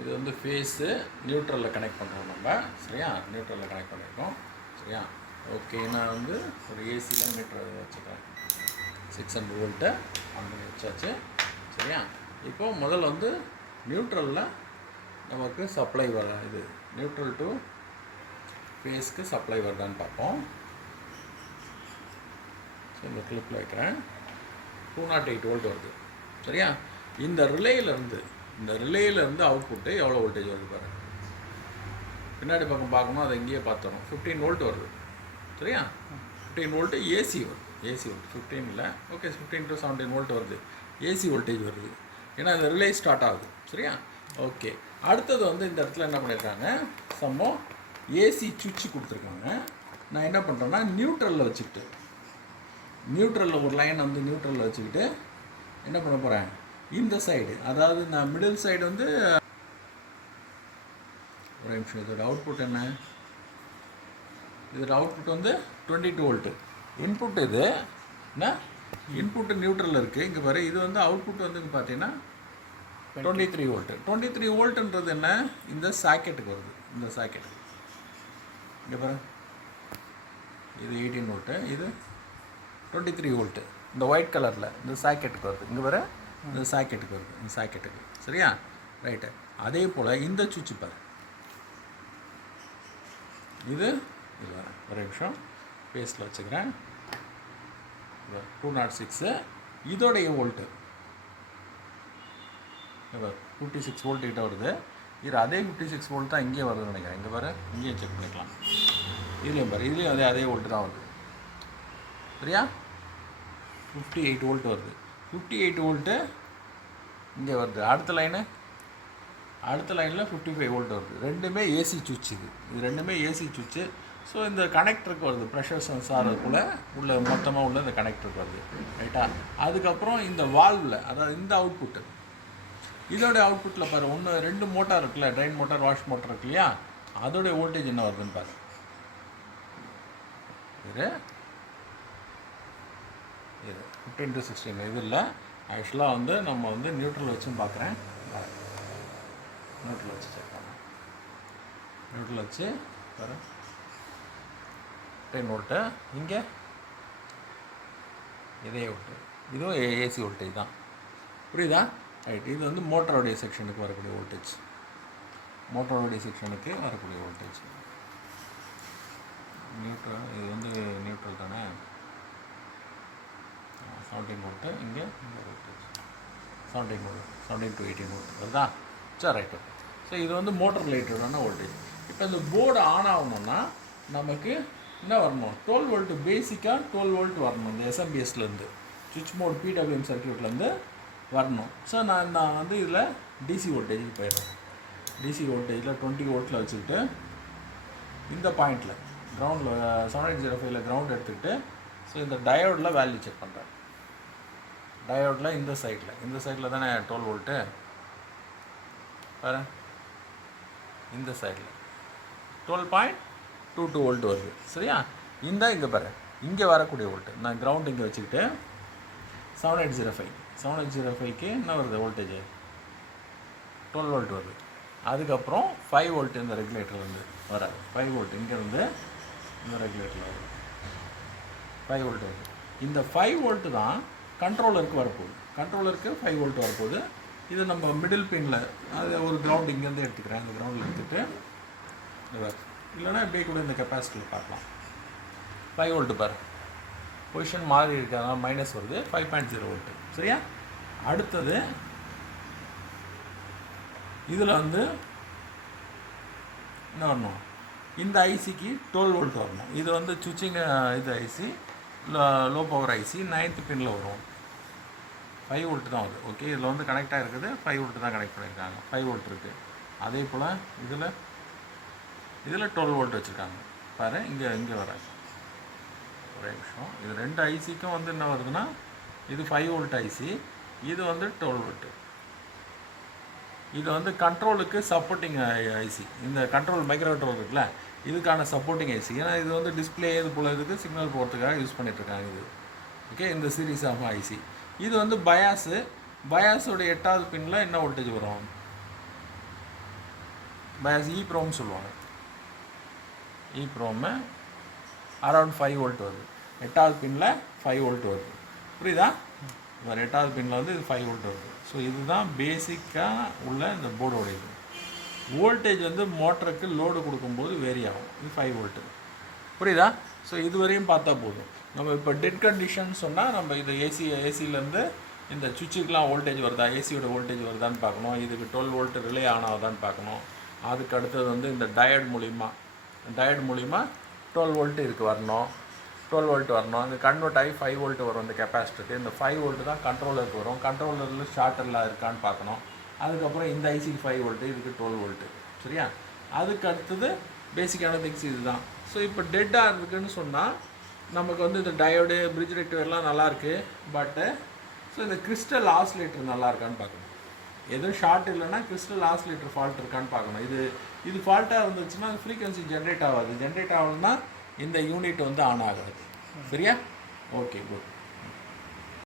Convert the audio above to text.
இது வந்து phase நியூட்ரலில் connect பண்ணுறோம் நம்ம. சரியா, நியூட்ரலில் கனெக்ட் பண்ணியிருக்கோம். சரியா, ஓகே. நான் வந்து ஒரு ஏசியில் மீட்டர் வச்சுக்கிறேன். 600 வோல்ட்டு ஆன் பண்ணி வச்சாச்சு. சரியா, இப்போது முதல்ல வந்து நியூட்ரலில் நமக்கு சப்ளை இது நியூட்ரல் டு ஃபேஸ்க்கு சப்ளை வருதான்னு பார்ப்போம். ஸோ இந்த கிளிப்பில் வைக்கிறேன். 208 வோல்ட் வருது. சரியா, இந்த ரிலேயிலேருந்து அவுட்புட்டு எவ்வளோ வோல்டேஜ் வருது பாருங்கள். பின்னாடி பக்கம் பார்க்கணும், அதை இங்கேயே பார்த்துடணும். 15 வோல்ட் வருது. சரியா, 15 வோல்ட்டு ஏசி வருது. ஏசி வோல்ட் 15 இல்லை, ஓகே, 15 to 17 வோல்ட் வருது. ஏசி வோல்டேஜ் வருது, ஏன்னா இந்த ரிலே ஸ்டார்ட் ஆகுது. சரியா, ஓகே. அடுத்தது வந்து இந்த இடத்துல என்ன பண்ணியிருக்காங்க, சம்மோ ஏசி சுவிட்சு கொடுத்துருக்காங்க. நான் என்ன பண்ணுறேன்னா நியூட்ரலில் வச்சுக்கிட்டு, நியூட்ரலில் ஒரு லைன் வந்து நியூட்ரலில் வச்சுக்கிட்டு என்ன பண்ண போகிறேன், இந்த சைடு, அதாவது நான் மிடில் சைடு வந்து ஒரு நிமிஷம். இதோட அவுட்புட் என்ன, இதோட அவுட்புட் வந்து 22 வோல்ட்டு. இன்புட் இது என்ன, இன்புட்டு நியூட்ரலில் இருக்குது. இங்கே பாரு, இது வந்து அவுட்புட் வந்து இங்கே பார்த்தீங்கன்னா 23 வோல்ட்டு. 23 வோல்ட்டுன்றது என்ன, இந்த சாக்கெட்டுக்கு வருது. இந்த சாக்கெட்டுக்கு இங்கே பாரு, இது 18 வோல்ட்டு, இது 23 வோல்ட்டு. இந்த ஒயிட் கலரில் இந்த சாக்கெட்டுக்கு வருது. இங்கே பாரு, இந்த சாக்கெட்டுக்கு வருது, இந்த சாக்கெட்டுக்கு. சரியா, ரைட்டு. அதே போல் இந்த சுவிட்சு பாரு, இது வரேன் ஒரு நிமிஷம், பேஸில் வச்சுக்கிறேன். 206 இதோடைய வோல்ட்டு 56 வோல்ட் கிட்ட வருது. இது அதே 56 வோல்ட் தான் இங்கே வருதுன்னு நினைக்கிறேன். இங்கே பாரு, இங்கேயும் செக் பண்ணிக்கலாம். இதுலேயும் பாரு, இதுலேயும் அதே வோல்ட்டு தான் வருது. சரியா, 58 வோல்ட் வருது. 58 வோல்ட்டு இங்கே வருது. அடுத்த லைனில் 55 வோல்ட் வருது. ரெண்டுமே ஏசி சுவிட்ச். இது ரெண்டுமே ஏசி சுவிட்சு. ஸோ இந்த கனெக்டருக்கு வருது, ப்ரெஷர் சென்சார் உள்ள மொத்தமாக உள்ள இந்த கனெக்டருக்கு வருது. ரைட்டா, அதுக்கப்புறம் இந்த வால்வில், அதாவது இந்த அவுட்புட்டு, இதோடைய அவுட்புட்டில் பாரு, 2 மோட்டார் இருக்குல்ல, ட்ரைன் மோட்டார், வாஷ் மோட்டார் இருக்கு இல்லையா, அதோடைய வோல்டேஜ் என்ன வருதுன்னு பாரு. இது 15 to 16. இது இல்லை, ஆக்சுவலாக வந்து நம்ம வந்து நியூட்ரல் வச்சும் பார்க்குறேன். நியூட்ரல் வச்சு செக் பண்ணேன். நியூட்ரல் வச்சு பாரு, 10 வோல்ட்டு. இங்கே இதே வோல்ட்டு, இதுவும் ஏசி வோல்டேஜ் தான். புரியுதா, ரைட். இது வந்து மோட்டருடைய செக்ஷனுக்கு வரக்கூடிய வோல்டேஜ், மோட்டருடைய செக்ஷனுக்கு வரக்கூடிய வோல்டேஜ். நியூட்ரல், இது வந்து நியூட்ரல் தானே, 17 வோல்ட்டு. இங்கே வோல்டேஜ் 17 வோல்ட், 17 to 18 வோல்ட் வருதா. சரி, ரைட்டு. ஸோ இது வந்து மோட்டர் ரிலேட்டடான வோல்டேஜ். இப்போ இந்த போர்டு ஆன் ஆகணும்னா நமக்கு என்ன வரணும், 12 வோல்ட்டு, பேசிக்காக 12 வோல்ட் வரணும். இந்த எஸ்எம்பிஎஸ்லேருந்து, சுவிட்ச் மோட் பிடபிள்யூஎம் சர்க்யூட்லேருந்து வரணும். ஸோ நான் வந்து இதில் டிசி வோல்டேஜுக்கு போயிடுறேன். டிசி வோல்டேஜில் 20 வோல்ட்டில் வச்சுக்கிட்டு இந்த பாயிண்டில் கிரவுண்டில் 7805 கிரவுண்ட் எடுத்துக்கிட்டு, ஸோ இந்த டயோடில் வேல்யூ செக் பண்ணுறேன். டயோடில் இந்த சைடில் தானே 12 வோல்ட்டு பாரு, இந்த சைடில் 12.22 வோல்ட் வருது. சரியா, இங்கே பாரு, இங்கே வரக்கூடிய வோல்ட்டு நான் கிரவுண்ட் இங்கே வச்சுக்கிட்டு 7805க்கு என்ன வருது வோல்டேஜ், 12 வோல்ட் வருது. அதுக்கப்புறம் 5 வோல்ட் இந்த ரெகுலேட்டர்லேருந்து வராது. 5 வோல்ட் இங்கேருந்து இந்த ரெகுலேட்டரில் வருது. 5 வோல்ட் வருது. இந்த 5 வோல்ட்டு தான் கண்ட்ரோலருக்கு வரப்போகுது. கண்ட்ரோலருக்கு 5 வோல்ட் வரப்போகுது. இது நம்ம மிடில் பின்னில், அது ஒரு கிரவுண்ட் இங்கேருந்து எடுத்துக்கிறேன். அந்த கிரவுண்டில் எடுத்துகிட்டு இல்லைனா இப்படியே கூட இந்த கெப்பாசிட்டியில் பார்க்கலாம். 5 வோல்ட்டு பாரு, பொசிஷன் மாறி இருக்காங்க, மைனஸ் வருது, 5.0 வோல்ட்டு. சரியா, அடுத்தது இதில் வந்து என்ன வரணும், இந்த ஐசிக்கு 12 வோல்ட் வரணும். இது வந்து சுவிட்சிங், இது IC low power IC 9th பின்னில் வரும். 5 வோல்ட்டு தான் வருது. ஓகே, இதில் வந்து கனெக்ட் ஆகிருக்குது, 5 வோல்ட்டு தான் கனெக்ட் பண்ணியிருக்காங்க. 5 வோல்ட் இருக்குது. அதே போல் இதில் 12 வோல்ட் வச்சுருக்காங்க பாரு. இங்கே வராது. ஒரே நிமிஷம். இது 2 ஐசிக்கும் வந்து என்ன வருதுன்னா, இது 5 வோல்ட் ஐசி, இது வந்து 12 வோல்ட்டு. இது வந்து கண்ட்ரோலுக்கு சப்போர்ட்டிங் ஐசி. இந்த கண்ட்ரோல் மைக்ரோ கண்ட்ரோல் இருக்குல்ல, இதுக்கான சப்போர்ட்டிங் ஐசி. ஏன்னா இது வந்து டிஸ்பிளே இது போல் இதுக்கு சிக்னல் போகிறதுக்காக யூஸ் பண்ணிகிட்ருக்காங்க இது. ஓகே, இந்த சீரீஸ் ஆஃப் ஐசி. இது வந்து பயாஸோடைய 8வது பின்னில் என்ன வோல்டேஜ் வரும், பயாஸ் EEPROM சொல்லுவாங்க. EEPROM அரௌண்ட் 5 வோல்ட் வருது. 8வது பின்னில் 5 வோல்ட் வருது. புரியுதா? இந்த 8வது பின்னில் வந்து இது 5 வோல்ட் வருது. ஸோ இதுதான் பேசிக்காக உள்ள இந்த போர்டோட இது. வோல்டேஜ் வந்து மோட்டருக்கு லோடு கொடுக்கும்போது வேரி ஆகும். இது 5 வோல்ட்டு. புரியுதா? ஸோ இது வரையும் பார்த்தா போதும். நம்ம இப்போ டெட் கண்டிஷன் சொன்னால் நம்ம இது ஏசிலேருந்து இந்த சுவிட்சுக்கெலாம் வோல்டேஜ் வருதா, ஏசியோட வோல்டேஜ் வருதான்னு பார்க்கணும். இதுக்கு 12 வோல்ட் ரிலே ஆனாதான்னு பார்க்கணும். அதுக்கு அடுத்தது வந்து இந்த டயட் மூலிமா 12 வோல்ட்டு இதுக்கு வரணும். 12 வோல்ட் வரணும். இந்த கன்வெர்ட் ஆகி 5 வோல்ட் வரும் இந்த கெப்பாசிட்டருக்கு. இந்த 5 வோல்ட்டு தான் கண்ட்ரோலருக்கு வரும். கண்ட்ரோலரில் ஷார்ட்டரில் இருக்கான்னு பார்க்கணும். அதுக்கப்புறம் இந்த ஐசிக்கு 5 வோல்ட்டு, இதுக்கு 12 வோல்ட்டு. சரியா? அதுக்கு அடுத்தது பேசிக்கான திங்ஸ் இது தான். ஸோ இப்போ டெட்டாக இருக்குதுன்னு சொன்னால் நமக்கு வந்து இந்த டயோடு பிரிட்ஜ் ரெக்டிஃபையர்லாம் நல்லாயிருக்கு. பட்டு ஸோ இந்த கிறிஸ்டல் ஆசிலேட்டர் நல்லா இருக்கான்னு பார்க்கணும். எதுவும் ஷார்ட் இல்லைன்னா கிறிஸ்டல் ஆசிலேட்டர் ஃபால்ட் இருக்கான்னு பார்க்கணும். இது ஃபால்ட்டாக இருந்துச்சுன்னா ஃப்ரீக்வன்சி ஜென்ரேட் ஆகாது. ஜென்ரேட் ஆகணும்னா இந்த யூனிட் வந்து ஆன் ஆகாது. சரியா? Okay, good.